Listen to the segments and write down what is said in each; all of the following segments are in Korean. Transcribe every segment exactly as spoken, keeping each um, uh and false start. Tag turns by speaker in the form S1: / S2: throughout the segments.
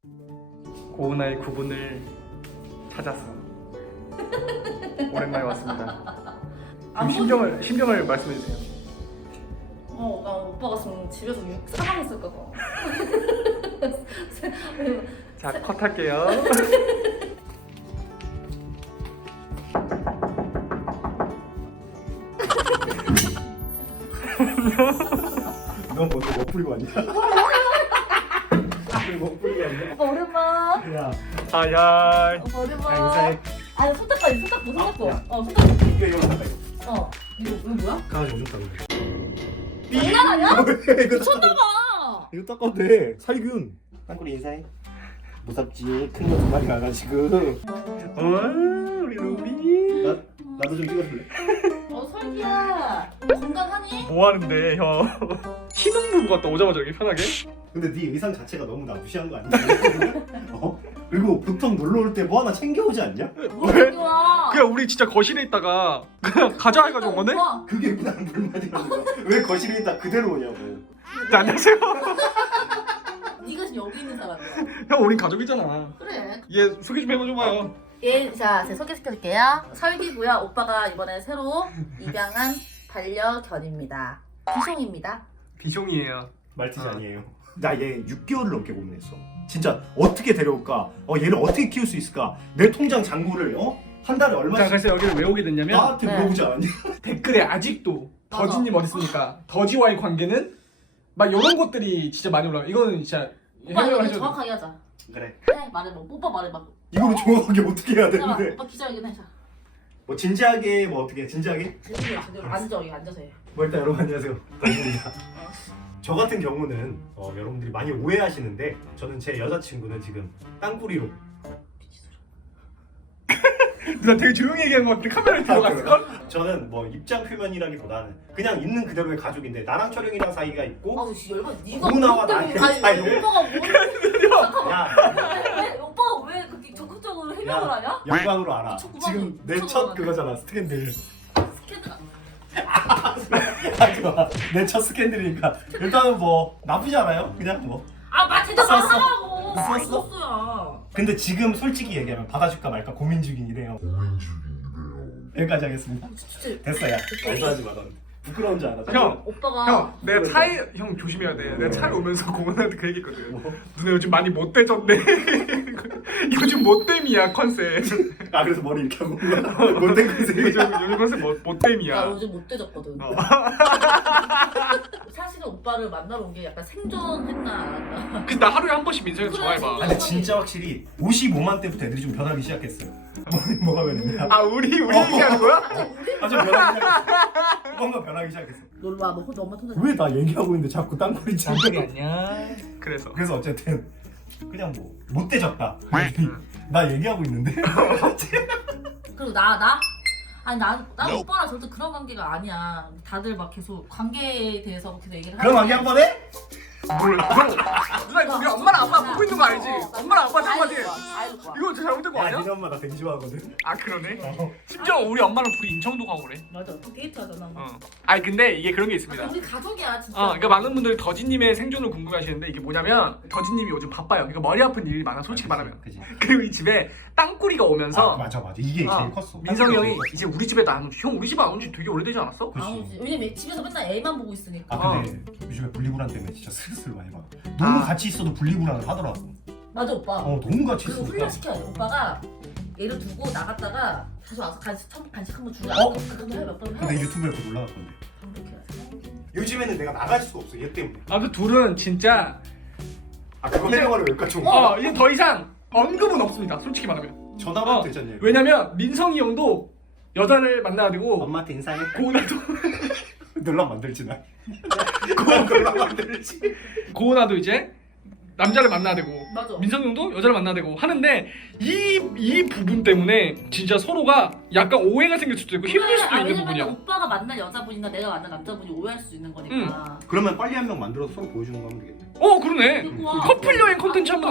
S1: 고은아의 구분을 찾아서 오랜만에 왔습니다. 지금 심정을 심정을 말씀해 주세요.
S2: 어, 나 오빠가 지금 집에서 육 사망했을까 봐.
S1: 자, 컷할게요.
S3: 넌 먼저 뭐 뿌리고 왔냐? 뭐 뿌리고 왔냐?
S2: 오빠 오랜만.
S3: 야,
S1: 아야.
S2: 오빠
S3: 야
S2: 오랜만.
S3: 인사해.
S2: 아니 손톱까지 손톱 못 생겼어.
S3: 야.
S2: 어 손톱.
S3: 이거 이거 갖다 이거.
S2: 어 이거 이거 뭐야?
S3: 강아지 오줌 싸는 거.
S2: 장난하냐?
S3: 왜 이거
S2: 미쳤나봐.
S3: 이거 닦아도 돼. 살균. 땅굴이 인사해. 무섭지? 큰 거 두 마리 가가지고.
S1: 어, 우리 루비.
S3: 나 나도 좀 찍어줄래?
S2: 어 설기야. 건강하니?
S1: 뭐 하는데 형? 신혼부부 같다. 오자마자 여기 편하게.
S3: 근데 네 의상 자체가 너무 나 무시한 거 아니야? 어? 그리고 보통 놀러 올 때 뭐 하나 챙겨오지 않냐?
S2: 뭘 챙겨와?
S1: 그냥 우리 진짜 거실에 있다가 그냥 가자 해가지고 온 거네?
S2: 오빠.
S3: 그게 난 불만이라는 거야. 왜 거실에 있다 그대로 오냐고.
S1: 네, 안녕하세요.
S2: 네가 지금 여기 있는 사람이야.
S1: 형 우린 가족이잖아.
S2: 그래.
S1: 얘 소개 좀 해줘봐요.
S2: 예, 자, 제가 소개시켜줄게요. 설기고요. 오빠가 이번에 새로 입양한 반려견입니다. 비숑입니다.
S1: 비숑이에요.
S3: 말티즈
S1: 아.
S3: 아니에요. 나 얘 육 개월을 넘게 고민했어. 진짜 어떻게 데려올까? 어 얘를 어떻게 키울 수 있을까? 내 통장 잔고를 어? 한 달에
S1: 자,
S3: 얼마씩
S1: 그래서 여기를 왜 오게 됐냐면
S3: 나한테
S2: 네.
S3: 물어보지 않았냐?
S1: 댓글에 아직도
S2: 맞아.
S1: 더지님 어디 있습니까? 더지와의 관계는 막 이런 것들이 진짜 많이 올라와. 이거는 진짜
S2: 오빠
S1: 해명을
S2: 이거
S1: 해줘야 돼.
S2: 정확하게 하자.
S3: 그래.
S2: 해, 말해봐. 오빠 말해봐.
S3: 이거를 정확하게 어떻게 해야
S2: 잠깐만,
S3: 되는데?
S2: 오빠 기자회견 해. 자,
S3: 뭐 진지하게 뭐 어떻게 진지하게?
S2: 제대로 제대로 앉아 여기 앉아서 해.
S3: 뭐 일단 여러분 안녕하세요. 반갑습니다. 저 같은 경우는 어, 여러분들이 많이 오해하시는데 저는 제 여자친구는 지금 땅굴이로
S1: 나 되게 조용히 얘기한 것 같은데 카메라에 들어갔을걸?
S3: 저는 뭐 입장 표면이라기보다는 그냥 있는 그대로의 가족인데 나랑 철영이랑 사이가 있고
S2: 아, 진짜 열받. 네가
S3: 누나와
S2: 뭐 때문에
S3: 나의
S2: 아니,
S3: 사이를-
S2: 오빠가 뭐? 잠깐만.
S3: 야
S2: 왜, 왜 오빠가 왜 그렇게 적극적으로 해명을
S3: 야.
S2: 하냐?
S3: 영광으로 알아.
S2: 미쳤구만.
S3: 지금 내 첫
S2: 미쳤구만.
S3: 그거잖아 스캔들.
S2: 스캔들.
S3: 아 그거 내 첫 스캔들이니까 일단은 뭐 나쁘지 않아요. 그냥 뭐.
S2: 아, 맞 진짜
S3: 썼어.
S2: 말하라고.
S3: 썼어?
S2: 썼어야.
S3: 근데 지금 솔직히 얘기하면 받아줄까 말까 고민 중이래요. 고민 중이래요. 여기까지 하겠습니다.
S2: 진짜.
S3: 됐어요. 말도 하지 마. 넌. 부끄러운 줄 알아.
S1: 형,
S2: 오빠가
S1: 형, 내가 차에 형 조심해야 돼. 내가 차에 오면서 고은한테 그 얘기했거든. 누나 요즘 많이 못돼졌네. 요즘 못됨이야 컨셉.
S3: 아 그래서 머리 이렇게 하고 못된 거
S1: 요즘
S3: 있으니까.
S1: 요즘 컨셉 못
S2: 나
S1: 못됨이야.
S2: 요즘 못 되졌거든.
S1: 어.
S2: 사실은 오빠를 만나러 온 게 약간 생존했나 안 했나.
S1: 그나 하루에 한 번씩 민석이
S2: 그래,
S1: 전화해봐.
S3: 아, 근데 진짜 확실히 오십오만 때부터 애들이 좀 변하기 시작했어요. 뭐, 뭐가 변했냐?
S1: 아 우리 우리 얘기하는 거야?
S3: 아주 변하기 시작했어. 뭔가 변하기 시작했어.
S2: 놀러 와, 너 혼자 엄마 통장.
S3: 왜 나 얘기하고 있는데 자꾸 땅굴이 치는 거야?
S1: 아니야. 그래서
S3: 그래서 어쨌든 그냥 뭐 못돼졌다. 나 얘기하고 있는데.
S2: 그리고 나 나? 아니 난, 난 오빠랑 절대 그런 관계가 아니야. 다들 막 계속 관계에 대해서 계속 얘기를
S3: 그럼
S2: 하는데
S3: 관계 한 번 해?
S1: 몰라. 누나 이거 우리 엄마랑 아빠 보고 있는 거 알지? 엄마랑 아빠 한마디.
S2: 다 해줄 거야.
S1: 이거 진짜 잘못된 거
S3: 야,
S1: 아니야?
S3: 니네 엄마 나 되게 좋아하거든.
S1: 아 그러네.
S3: 어.
S1: 심지어 우리 엄마랑 둘이 인천도 가고 그래.
S2: 맞아. 또 데이트하잖아.
S1: 어. 아니 근데 이게 그런 게 있습니다.
S2: 우리 가족이야 진짜.
S1: 어, 그러니까 많은 분들이 더지님의 생존을 궁금해하시는데 이게 뭐냐면 더지님이 요즘 바빠요. 그러니까 머리 아픈 일이 많아. 솔직히 말하면.
S3: 그지.
S1: 그리고 이 집에 땅굴이가
S3: 아,
S1: 오면서
S3: 맞아 맞아. 이게
S1: 어,
S3: 제일 컸어.
S1: 민성이 형이 이제 우리 집에도 안 오지. 형 우리 집에 안 온지 되게 오래되지 않았어?
S3: 그치.
S2: 안 오지. 왜냐면 집에서 맨날 애만 보고 있으니까.
S3: 아 근데 요즘에 분리불안 때문에 진짜 스트레스를 많이 받아. 너무
S1: 아.
S3: 같이 있어도 분리불안을 하더라고.
S2: 맞아 오빠.
S3: 어 너무 같이
S2: 그리고
S3: 있으니까.
S2: 훈련시켜야 돼. 오빠가 얘를 두고 나갔다가 다시 와서 간식, 처음 간식 한번 주고
S3: 어?
S2: 그것도 해몇번
S3: 근데
S2: 해.
S3: 유튜브에 그거 올라갔던데.
S2: 방독해야지.
S3: 요즘에는 내가 나갈 수가 없어 얘 때문에.
S1: 아 그 둘은 진짜
S3: 아 그거
S1: 이제-
S3: 해명하려 여기까지 온 거야.
S1: 어 이제 더 이상 언급은 없습니다. 솔직히 말하면.
S3: 전화만
S1: 어,
S3: 되잖아요.
S1: 왜냐면 민성이 형도 여자를 만나야 되고
S3: 엄마한테 인사해.
S1: 고은아도
S3: 놀라 만들지 나. 그거 놀라 만들지.
S1: 고은아도 이제 남자를 만나야 되고
S2: 맞아.
S1: 민성이 형도 여자를 만나야 되고 하는데 이, 이 부분 때문에 진짜 서로가 약간 오해가 생길 수도 있고 힘들 수도
S2: 아,
S1: 있는
S2: 왜냐면
S1: 부분이야.
S2: 오빠가 만날 여자분이나 내가 만날 남자분이 오해할 수 있는 거니까.
S3: 그러면 빨리 한 명 만들어서 서로 보여주는 거 하면 되겠네.
S1: 어 그러네.
S2: 그리고 와.
S1: 커플 여행 콘텐츠 한번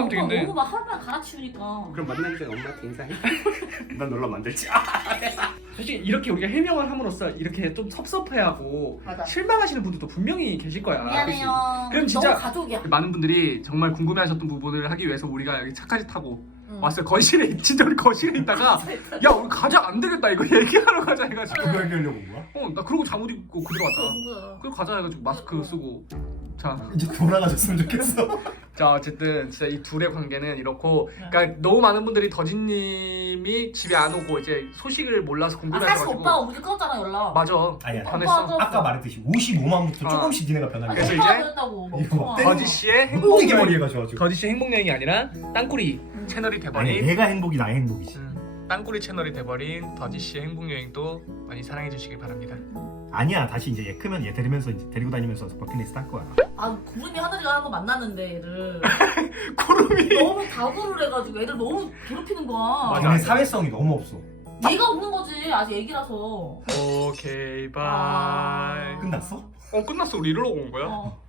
S1: 하면
S2: 오빠
S1: 되겠네.
S2: 너무 막 하루만 갈아치우니까.
S4: 그럼 만나기 전에 엄마한테 인사해.
S3: 난 놀라 만들지.
S1: 사실 이렇게 우리가 해명을 함으로써 이렇게 좀 섭섭해하고
S2: 맞아.
S1: 실망하시는 분들도 분명히 계실 거야.
S2: 미안해요.
S1: 그럼 진짜-
S2: 너무 가족이야.
S1: 많은 분들이 정말 궁금해하셨던 부분을 하기 위해서 우리가 여기 차까지 타고
S2: 응.
S1: 왔어요. 거실에 진짜 우리 거실에 있다가 야 우리 가자 안 되겠다 이거 얘기하러 가자 해가지고
S3: 그거 얘기하려고 온 거야?
S1: 어 나 그러고 잠옷 입고 그대로 왔다.
S2: 뭐야?
S1: 그리고 가자 해가지고 마스크 쓰고 자,
S3: 이제 돌아가셨으면 좋겠어.
S1: 자 어쨌든 진짜 이 둘의 관계는 이렇고
S2: 네.
S1: 그러니까 너무 많은 분들이 더진님이 집에 안 오고 이제 소식을 몰라서
S2: 아 사실
S1: 궁금해하셔가지고
S2: 오빠가 우리 끊었잖아 연락.
S1: 맞아
S3: 아니야.
S1: 변했어.
S2: 오빠가
S3: 아까 말했듯이 오십오만부터
S1: 어.
S3: 조금씩 니네가
S2: 아,
S3: 변하는
S1: 그래서
S3: 거야.
S2: 오빠가
S1: 이제
S2: 그랬다고. 막
S3: 이거
S2: 엄청
S3: 땡-
S1: 더지 씨의
S3: 행복이
S1: 행복의
S3: 머리 해가지고.
S1: 더지 씨의 행복 여행이 아니라 땅굴이 채널이
S3: 아니
S1: 돼버린
S3: 얘가 행복이 나의 행복이지.
S1: 음, 땅굴이 채널이 돼버린 더지 씨의 행복 여행도 많이 사랑해 주시길 바랍니다.
S3: 아니야 다시 이제 얘 크면 얘 데리면서 이제 데리고 다니면서 버킷리스트 할 거야.
S2: 아 구름이 하늘이가 한번 만났는데 애를
S1: 구름이
S2: 너무 다구를 해가지고 애들 너무 괴롭히는 거야.
S1: 맞아.
S3: 걔네 사회성이 너무 없어.
S2: 얘가 없는 거지 아직 애기라서.
S1: 오케이 바이.
S2: 아.
S3: 끝났어?
S1: 어 끝났어. 우리 이러러 온 거야?
S2: 어.